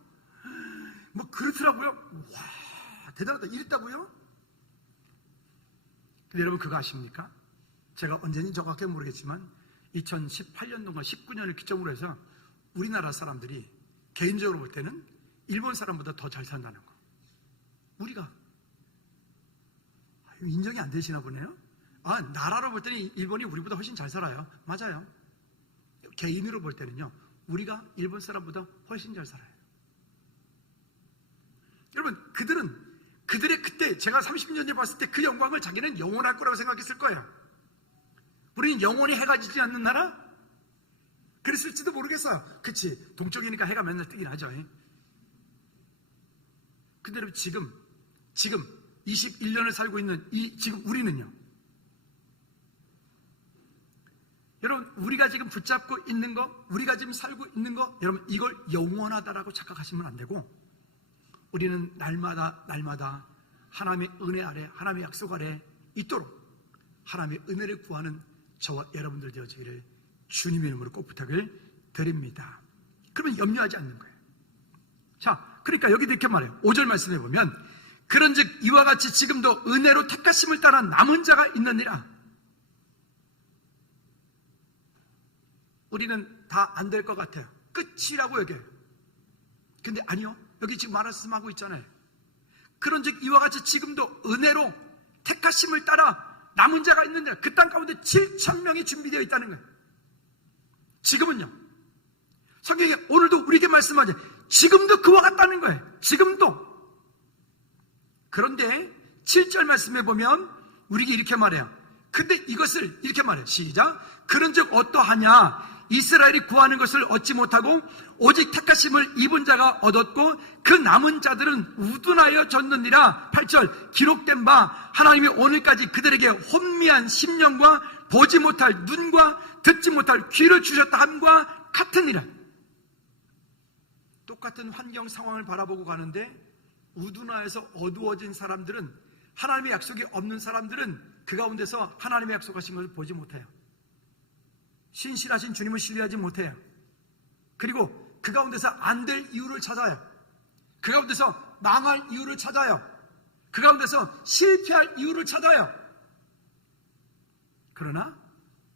뭐 그렇더라고요. 와 대단하다 이랬다고요. 근데 여러분 그거 아십니까? 제가 언제인지 정확하게 모르겠지만 2018년도인가 19년을 기점으로 해서 우리나라 사람들이 개인적으로 볼 때는 일본 사람보다 더 잘 산다는 거. 우리가 인정이 안 되시나 보네요. 나라로 볼 때는 일본이 우리보다 훨씬 잘 살아요. 맞아요. 개인으로 볼 때는요 우리가 일본 사람보다 훨씬 잘 살아요. 여러분 그들의 그때 제가 30년 전에 봤을 때 그 영광을 자기는 영원할 거라고 생각했을 거예요. 우리는 영원히 해가 지지 않는 나라? 그랬을지도 모르겠어요. 그치 동쪽이니까 해가 맨날 뜨긴 하죠. 근데 여러분 지금 21년을 살고 있는 지금 우리는요 여러분 우리가 지금 붙잡고 있는 거 우리가 지금 살고 있는 거 여러분 이걸 영원하다라고 착각하시면 안 되고 우리는 날마다 하나님의 은혜 아래 하나님의 약속 아래 있도록 하나님의 은혜를 구하는 저와 여러분들 되어지기를 주님의 이름으로 꼭 부탁을 드립니다. 그러면 염려하지 않는 거예요. 자 그러니까 여기도 이렇게 말해요. 5절 말씀해 보면 그런즉 이와 같이 지금도 은혜로 택하심을 따라 남은 자가 있느니라. 우리는 다 안 될 것 같아요. 끝이라고 여겨요. 근데 아니요. 여기 지금 말씀하고 있잖아요. 그런즉 이와 같이 지금도 은혜로 택하심을 따라 남은 자가 있는데 그 땅 가운데 7,000명이 준비되어 있다는 거예요. 지금은요. 성경이 오늘도 우리에게 말씀하죠. 지금도 그와 같다는 거예요. 지금도. 그런데 7절 말씀에 보면 우리에게 이렇게 말해요. 근데 이것을 이렇게 말해요. 시작. 그런즉 어떠하냐? 이스라엘이 구하는 것을 얻지 못하고 오직 택하심을 입은 자가 얻었고 그 남은 자들은 우둔하여 졌느니라. 8절. 기록된 바 하나님이 오늘까지 그들에게 혼미한 심령과 보지 못할 눈과 듣지 못할 귀를 주셨다 함과 같으니라. 똑같은 환경 상황을 바라보고 가는데 우둔하여서 어두워진 사람들은, 하나님의 약속이 없는 사람들은 그 가운데서 하나님의 약속하신 것을 보지 못해요. 신실하신 주님을 신뢰하지 못해요. 그리고 그 가운데서 안 될 이유를 찾아요. 그 가운데서 망할 이유를 찾아요. 그 가운데서 실패할 이유를 찾아요. 그러나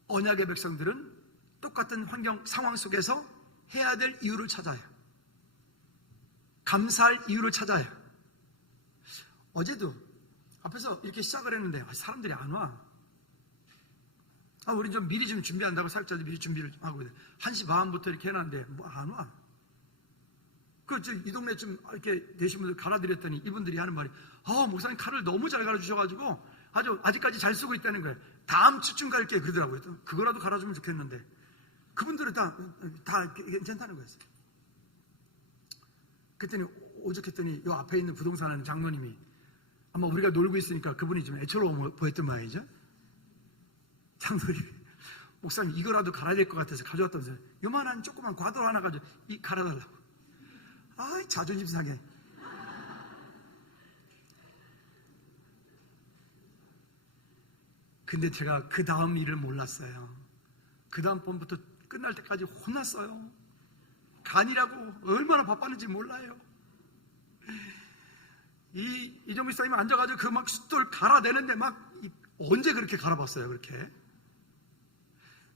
언약의 백성들은 똑같은 환경 상황 속에서 해야 될 이유를 찾아요. 감사할 이유를 찾아요. 어제도 앞에서 이렇게 시작을 했는데 사람들이 안 와. 우리 좀 미리 좀 준비한다고 사역자들 미리 준비를 하고 1시 반부터 이렇게 해놨는데 뭐 안 와. 이 동네 좀 이렇게 되신 분들 갈아드렸더니 이분들이 하는 말이 목사님 칼을 너무 잘 갈아주셔가지고 아직까지 잘 쓰고 있다는 거예요. 다음 주쯤 갈게 그러더라고요. 그거라도 갈아주면 좋겠는데 그분들은 다 괜찮다는 거였어요. 그랬더니 오죽했더니 요 앞에 있는 부동산 하는 장로님이 아마 우리가 놀고 있으니까 그분이 좀 애처로워 보였던 모양이죠. 장로님이 목사님 이거라도 갈아야 될 것 같아서 가져왔다면서요. 요만한 조그만 과도 하나 가지고 갈아달라고. 자존심 상해. 근데 제가 그 다음 일을 몰랐어요. 그 다음 번부터 끝날 때까지 혼났어요. 간이라고 얼마나 바빴는지 몰라요. 이정 목사님 앉아가지고 그 막 숫돌 갈아내는데 언제 그렇게 갈아봤어요, 그렇게?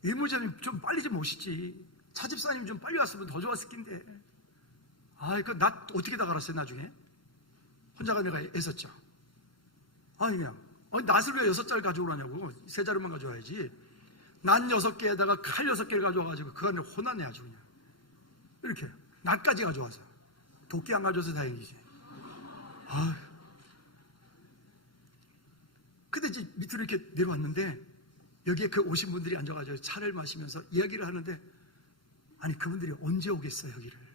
유무자님 좀 빨리 좀 오시지. 차집사님 좀 빨리 왔으면 더 좋았을 텐데. 나 어떻게 다 갈았어요, 나중에? 혼자가 내가 애썼죠. 낫을 왜 6자를 가져오라냐고. 3자루만 가져와야지. 낫 6개에다가 칼 6개를 가져와가지고 그 안에 혼났네, 아주 그냥. 이렇게. 낫까지 가져와서. 도끼 안 가져와서 다행이지. 근데 이제 밑으로 이렇게 내려왔는데, 여기에 그 오신 분들이 앉아가지고 차를 마시면서 이야기를 하는데, 그분들이 언제 오겠어요, 여기를.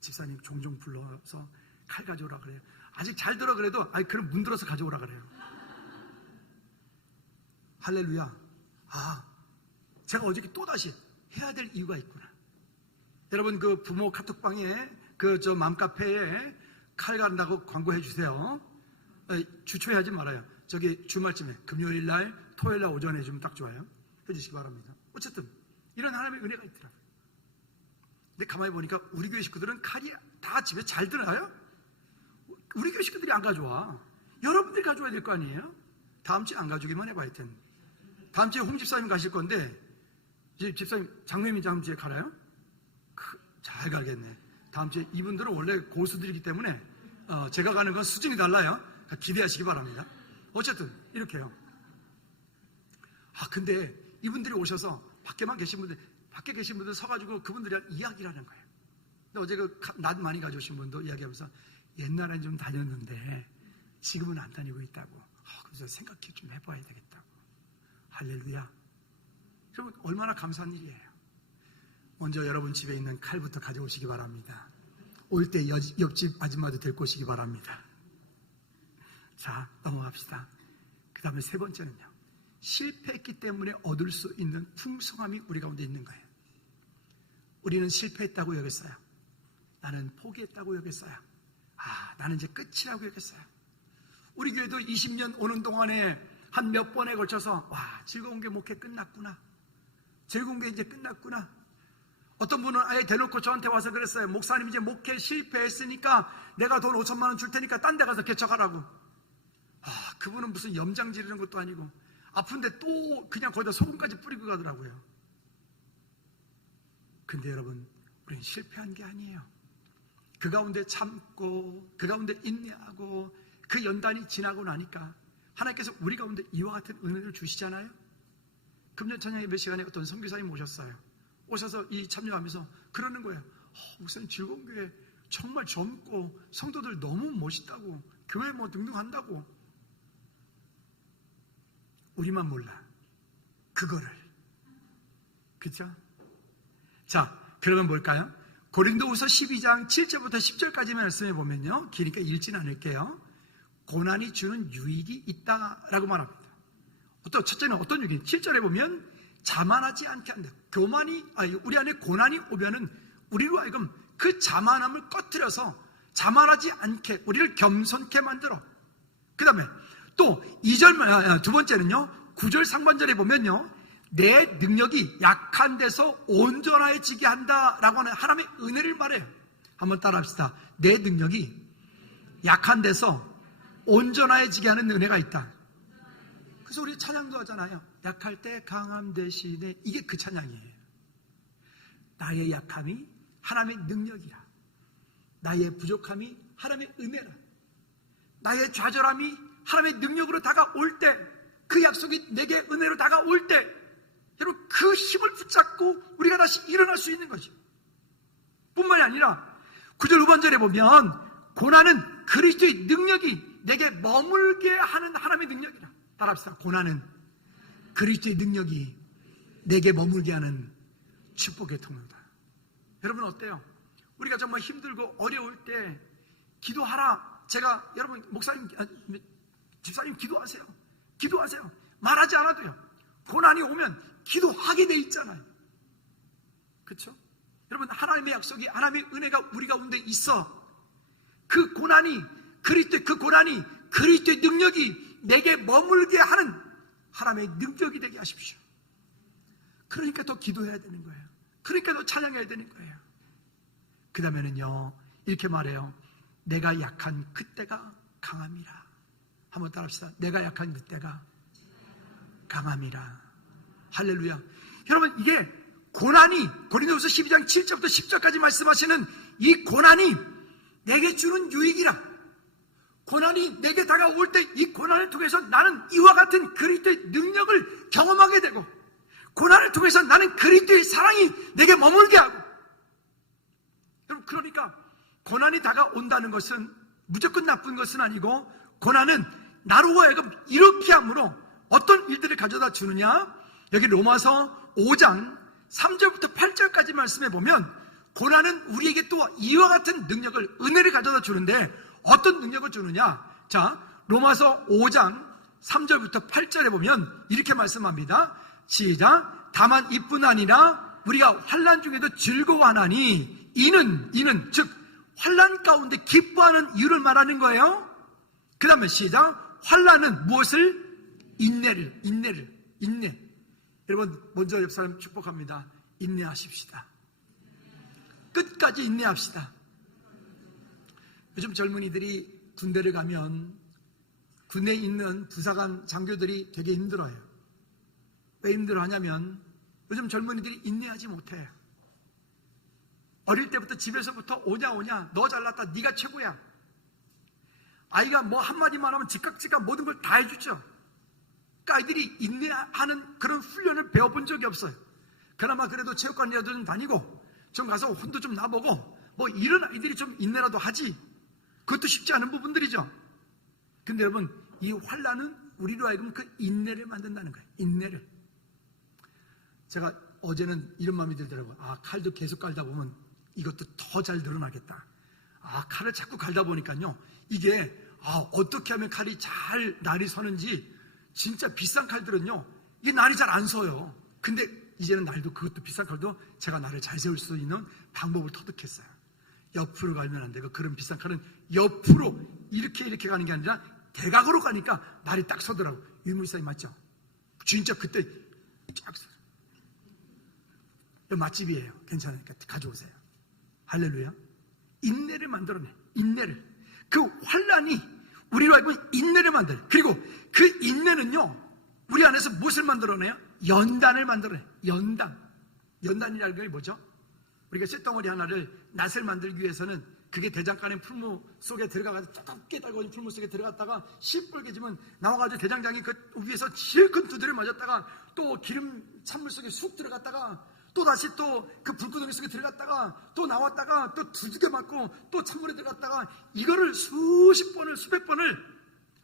집사님 종종 불러서 칼 가져오라 그래요. 아직 잘 들어 그래도, 그럼 문 들어서 가져오라 그래요. 할렐루야. 제가 어저께 또다시 해야 될 이유가 있구나. 여러분, 그 부모 카톡방에, 맘카페에 칼 간다고 광고해 주세요. 주초에 하지 말아요. 주말쯤에, 금요일 날, 토요일 날 오전에 좀 딱 좋아요. 해주시기 바랍니다. 어쨌든, 이런 하나님의 은혜가 있더라고요. 근데 가만히 보니까 우리 교회 식구들은 칼이 다 집에 잘 들어요? 우리 교회 식구들이 안 가져와. 여러분들이 가져와야 될 거 아니에요? 다음 주에 안 가져오기만 해봐, 하여튼. 다음 주에 홍 집사님 가실 건데, 집사님, 장로님이 다음 주에 가나요? 잘 가겠네. 다음 주에 이분들은 원래 고수들이기 때문에, 제가 가는 건 수준이 달라요. 기대하시기 바랍니다. 어쨌든, 이렇게요. 근데 이분들이 오셔서 밖에 계신 분들 서가지고 그분들이랑 이야기를 하는 거예요. 근데 어제 낫 많이 가져오신 분도 이야기하면서 옛날엔 좀 다녔는데 지금은 안 다니고 있다고. 그래서 생각해 좀 해봐야 되겠다고. 할렐루야. 여러분, 얼마나 감사한 일이에요. 먼저 여러분 집에 있는 칼부터 가져오시기 바랍니다. 올 때 옆집 아줌마도 데리고 오시기 바랍니다. 자, 넘어갑시다. 그 다음에 세 번째는요. 실패했기 때문에 얻을 수 있는 풍성함이 우리 가운데 있는 거예요. 우리는 실패했다고 여겼어요. 나는 포기했다고 여겼어요. 나는 이제 끝이라고 여겼어요. 우리 교회도 20년 오는 동안에 한 몇 번에 걸쳐서 즐거운 게 목회 끝났구나. 즐거운 게 이제 끝났구나. 어떤 분은 아예 대놓고 저한테 와서 그랬어요. 목사님 이제 목회 실패했으니까 내가 돈 5천만 원 줄 테니까 딴 데 가서 개척하라고. 그분은 무슨 염장 지르는 것도 아니고 아픈데 또 그냥 거기다 소금까지 뿌리고 가더라고요. 근데 여러분, 우리는 실패한 게 아니에요. 그 가운데 참고, 그 가운데 인내하고, 그 연단이 지나고 나니까 하나님께서 우리 가운데 이와 같은 은혜를 주시잖아요. 금년 저녁 예배 시간에 어떤 선교사님 오셨어요. 오셔서 이 참여하면서 그러는 거예요. 목사님, 즐거운 교회 정말 젊고 성도들 너무 멋있다고, 교회 뭐 등등 한다고. 우리만 몰라 그거를. 그렇죠? 자, 그러면 뭘까요? 고린도후서 12장 7절부터 10절까지 말씀해 보면요, 기니까 읽지는 않을게요. 고난이 주는 유익이 있다라고 말합니다. 첫째는 어떤 유익이? 7절에 보면 자만하지 않게 한다. 우리 안에 고난이 오면은 우리로 하여금 그 자만함을 꺼트려서 자만하지 않게 우리를 겸손케 만들어. 그 다음에 또 2절, 두 번째는요, 9절 상반절에 보면요, 내 능력이 약한 데서 온전해지게 한다라고 하는 하나님의 은혜를 말해요. 한번 따라합시다. 내 능력이 약한 데서 온전해지게 하는 은혜가 있다. 그래서 우리 찬양도 하잖아요. 약할 때 강함 대신에, 이게 그 찬양이에요. 나의 약함이 하나님의 능력이라, 나의 부족함이 하나님의 은혜라, 나의 좌절함이 하나님의 능력으로 다가올 때, 그 약속이 내게 은혜로 다가올 때, 여러분, 그 힘을 붙잡고 우리가 다시 일어날 수 있는 거죠. 뿐만이 아니라 9절 후반절에 보면 고난은 그리스도의 능력이 내게 머물게 하는 하나님의 능력이라. 따라합시다. 고난은 그리스도의 능력이 내게 머물게 하는 축복의 통로다. 여러분 어때요? 우리가 정말 힘들고 어려울 때 기도하라. 제가 여러분, 목사님, 집사님 기도하세요. 기도하세요. 말하지 않아도요. 고난이 오면 기도하게 돼 있잖아요. 그렇죠? 여러분, 하나님의 약속이, 하나님의 은혜가 우리 가운데 있어. 그 고난이 그리스도의 능력이 내게 머물게 하는 하나님의 능력이 되게 하십시오. 그러니까 더 기도해야 되는 거예요. 그러니까 더 찬양해야 되는 거예요. 그 다음에는요, 이렇게 말해요. 내가 약한 그때가 강함이라. 한번 따라합시다. 내가 약한 그때가 강함이라. 할렐루야. 여러분, 이게 고난이, 고린도후서 12장 7절부터 10절까지 말씀하시는 이 고난이 내게 주는 유익이라. 고난이 내게 다가올 때 이 고난을 통해서 나는 이와 같은 그리스도의 능력을 경험하게 되고, 고난을 통해서 나는 그리스도의 사랑이 내게 머물게 하고. 여러분, 그러니까 고난이 다가온다는 것은 무조건 나쁜 것은 아니고, 고난은 나로 하여금 이렇게 함으로 어떤 일들을 가져다 주느냐. 여기 로마서 5장 3절부터 8절까지 말씀해 보면 고난은 우리에게 또 이와 같은 능력을, 은혜를 가져다 주는데 어떤 능력을 주느냐. 자, 로마서 5장 3절부터 8절에 보면 이렇게 말씀합니다. 시작. 다만 이뿐 아니라 우리가 환난 중에도 즐거워하나니 이는 즉 환난 가운데 기뻐하는 이유를 말하는 거예요. 그 다음에 시작. 환난은 무엇을? 인내. 여러분, 먼저 옆 사람 축복합니다. 인내하십시다. 끝까지 인내합시다. 요즘 젊은이들이 군대를 가면 군대에 있는 부사관 장교들이 되게 힘들어요. 왜 힘들어하냐면 요즘 젊은이들이 인내하지 못해요. 어릴 때부터 집에서부터 오냐 너 잘났다, 네가 최고야. 아이가 뭐 한마디만 하면 즉각 모든 걸 다 해주죠. 그러니까 아이들이 인내하는 그런 훈련을 배워본 적이 없어요. 그나마 그래도 체육관이라도 좀 다니고 좀 가서 혼도 좀 나보고 뭐 이런 아이들이 좀 인내라도 하지. 그것도 쉽지 않은 부분들이죠. 근데 여러분, 이 환난은 우리로 하여금 그 인내를 만든다는 거예요. 인내를. 제가 어제는 이런 마음이 들더라고요. 칼도 계속 갈다 보면 이것도 더 잘 늘어나겠다. 칼을 자꾸 갈다 보니까요, 이게 어떻게 하면 칼이 잘 날이 서는지, 진짜 비싼 칼들은요, 이게 날이 잘 안 서요. 근데 이제는 날도, 그것도 비싼 칼도 제가 날을 잘 세울 수 있는 방법을 터득했어요. 옆으로 갈면 안 되고, 그런 비싼 칼은 옆으로 이렇게 가는 게 아니라 대각으로 가니까 날이 딱 서더라고요. 유물사님 맞죠? 진짜 그때 쫙 서. 맛집이에요. 괜찮으니까 가져오세요. 할렐루야. 인내를 만들어내. 인내를. 그 환난이 우리로 알고 인내를 만들어요. 그리고 그 인내는요, 우리 안에서 무엇을 만들어내요? 연단을 만들어내요. 연단이라는 게 뭐죠? 우리가 쇳덩어리 하나를 낫을 만들기 위해서는 그게 대장간의 풀무 속에 들어가서 뜨겁게 달고 있는 풀무 속에 들어갔다가 시뻘개지면 나와가지고 대장장이 그 위에서 실컷 두드려 맞았다가 또 기름 찬물 속에 쑥 들어갔다가 또 다시 또 그 불구덩이 속에 들어갔다가 또 나왔다가 또 두들겨 맞고 또 찬물에 들어갔다가 이거를 수십 번을 수백 번을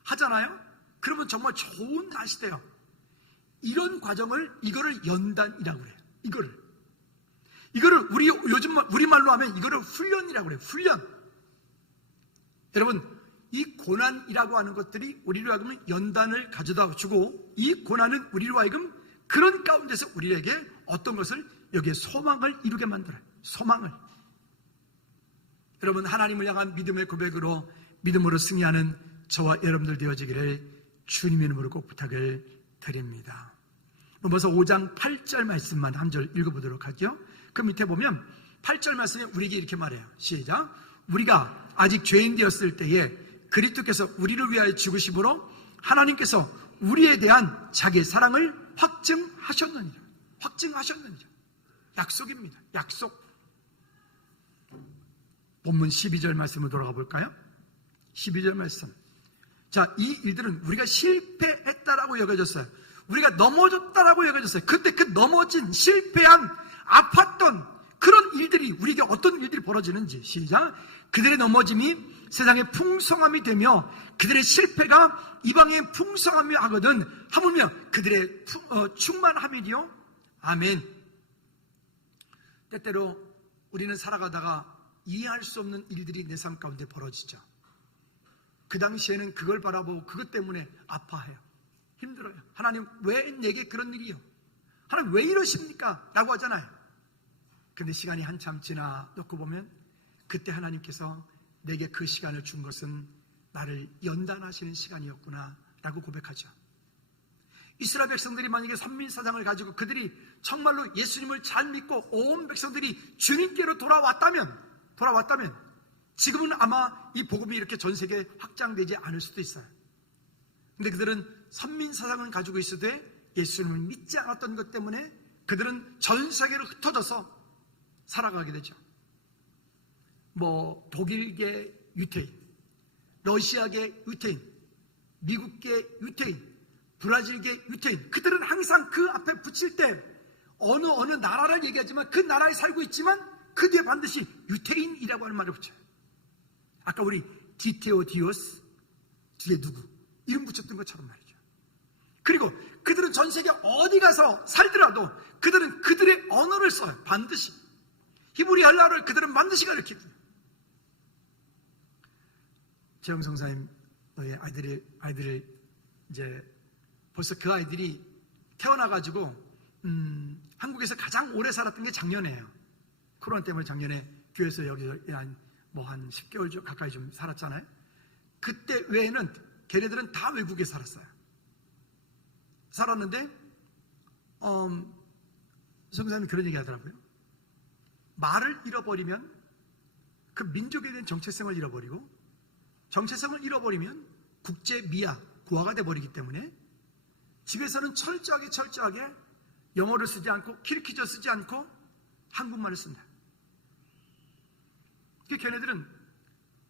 하잖아요. 그러면 정말 좋은 낫이 돼요. 이런 과정을 이거를 연단이라고 그래요. 이거를 요즘 우리말로 하면 이거를 훈련이라고 그래요. 훈련. 여러분, 이 고난이라고 하는 것들이 우리로 하여금 연단을 가져다 주고 이 고난은 우리로 하여금 그런 가운데서 우리에게 어떤 것을 여기에 소망을 이루게 만들어요. 소망을. 여러분, 하나님을 향한 믿음의 고백으로 믿음으로 승리하는 저와 여러분들 되어지기를 주님의 이름으로 꼭 부탁을 드립니다. 로마서 5장 8절 말씀만 한 절 읽어보도록 하죠. 그 밑에 보면 8절 말씀에 우리에게 이렇게 말해요. 시작. 우리가 아직 죄인 되었을 때에 그리스도께서 우리를 위하여 죽으심으로 하나님께서 우리에 대한 자기의 사랑을 확증하셨느니라. 약속입니다. 약속. 본문 12절 말씀으로 돌아가 볼까요? 12절 말씀. 자, 이 일들은 우리가 실패했다라고 여겨졌어요. 우리가 넘어졌다라고 여겨졌어요. 그때 그 넘어진, 실패한, 아팠던 그런 일들이 우리에게 어떤 일들이 벌어지는지. 시작. 그들의 넘어짐이 세상의 풍성함이 되며 그들의 실패가 이방의 풍성함이 하거든 하물며 그들의 충만함이요. 아멘. 때때로 우리는 살아가다가 이해할 수 없는 일들이 내 삶 가운데 벌어지죠. 그 당시에는 그걸 바라보고 그것 때문에 아파해요. 힘들어요. 하나님 왜 내게 그런 일이요? 하나님 왜 이러십니까? 라고 하잖아요. 근데 시간이 한참 지나 놓고 보면 그때 하나님께서 내게 그 시간을 준 것은 나를 연단하시는 시간이었구나 라고 고백하죠. 이스라엘 백성들이 만약에 선민사상을 가지고 그들이 정말로 예수님을 잘 믿고 온 백성들이 주님께로 돌아왔다면 지금은 아마 이 복음이 이렇게 전 세계에 확장되지 않을 수도 있어요. 근데 그들은 선민사상을 가지고 있어도 예수님을 믿지 않았던 것 때문에 그들은 전 세계로 흩어져서 살아가게 되죠. 독일계 유태인, 러시아계 유태인, 미국계 유태인, 브라질계 유태인, 그들은 항상 그 앞에 붙일 때 어느 나라를 얘기하지만 그 나라에 살고 있지만 그 뒤에 반드시 유태인이라고 하는 말을 붙여요. 아까 우리 디테오 디오스 뒤에 누구 이름 붙였던 것처럼 말이죠. 그리고 그들은 전 세계 어디 가서 살더라도 그들은 그들의 언어를 써요. 반드시 히브리 헬라어를 그들은 반드시 가르치고. 재영 성사님의 아이들이 이제 벌써 그 아이들이 태어나가지고 한국에서 가장 오래 살았던 게 작년이에요. 코로나 때문에 작년에 교회에서 여기 한 10개월 가까이 좀 살았잖아요. 그때 외에는 걔네들은 다 외국에 살았는데 성사님이 그런 얘기 하더라고요. 말을 잃어버리면 그 민족에 대한 정체성을 잃어버리고 정체성을 잃어버리면 국제 미아, 고아가 돼버리기 때문에 집에서는 철저하게 영어를 쓰지 않고 키르키저 쓰지 않고 한국말을 쓴다. 걔네들은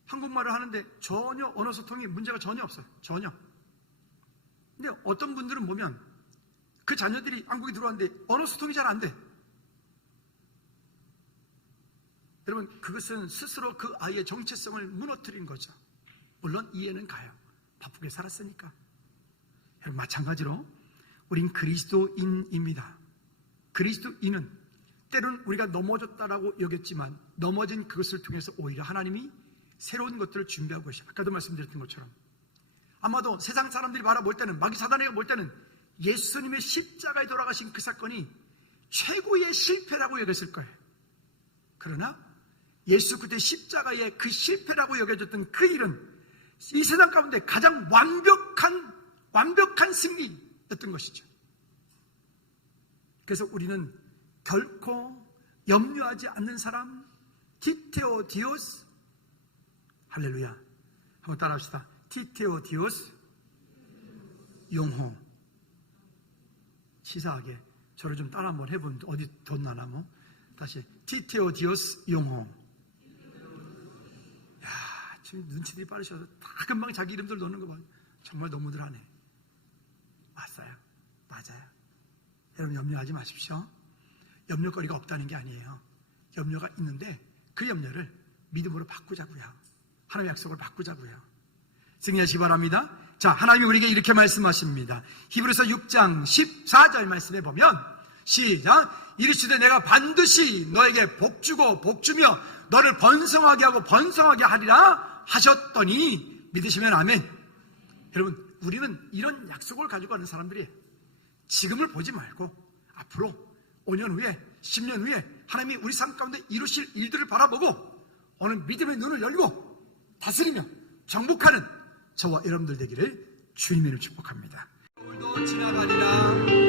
한국말을 하는데 전혀 언어 소통이 문제가 전혀 없어요. 전혀. 근데 어떤 분들은 보면 그 자녀들이 한국에 들어왔는데 언어 소통이 잘 안 돼. 여러분, 그것은 스스로 그 아이의 정체성을 무너뜨린 거죠. 물론 이해는 가요. 바쁘게 살았으니까. 여러분, 마찬가지로 우린 그리스도인입니다. 그리스도인은 때로는 우리가 넘어졌다라고 여겼지만 넘어진 그것을 통해서 오히려 하나님이 새로운 것들을 준비하고 계셔요. 아까도 말씀드렸던 것처럼 아마도 세상 사람들이 바라볼 때는, 마귀 사단이가 볼 때는 예수님의 십자가에 돌아가신 그 사건이 최고의 실패라고 여겼을 거예요. 그러나 예수 그때 십자가의 그 실패라고 여겨졌던 그 일은 이 세상 가운데 가장 완벽한 승리였던 것이죠. 그래서 우리는 결코 염려하지 않는 사람, 티테오 디오스, 할렐루야. 한번 따라합시다. 티테오 디오스, 용호. 치사하게 저를 좀 따라 한번 해보면 어디 돈 나나 뭐. 다시 티테오 디오스 용호. 야, 지금 눈치들이 빠르셔서 다 금방 자기 이름들 넣는 거 봐요. 정말 너무들 하네. 맞아요. 여러분 염려하지 마십시오. 염려거리가 없다는 게 아니에요. 염려가 있는데 그 염려를 믿음으로 바꾸자고요. 하나님의 약속을 바꾸자고요. 승리하시기 바랍니다. 자, 하나님이 우리에게 이렇게 말씀하십니다. 히브리서 6장 14절 말씀에 보면 시작. 이르시되 내가 반드시 너에게 복주고 복주며 너를 번성하게 하고 번성하게 하리라 하셨더니 믿으시면 아멘. 여러분, 우리는 이런 약속을 가지고 가는 사람들이에요. 지금을 보지 말고 앞으로 5년 후에 10년 후에 하나님이 우리 삶 가운데 이루실 일들을 바라보고 오늘 믿음의 눈을 열고 다스리며 정복하는 저와 여러분들 되기를 주님의 이름으로 축복합니다. 오늘도 지나가리라.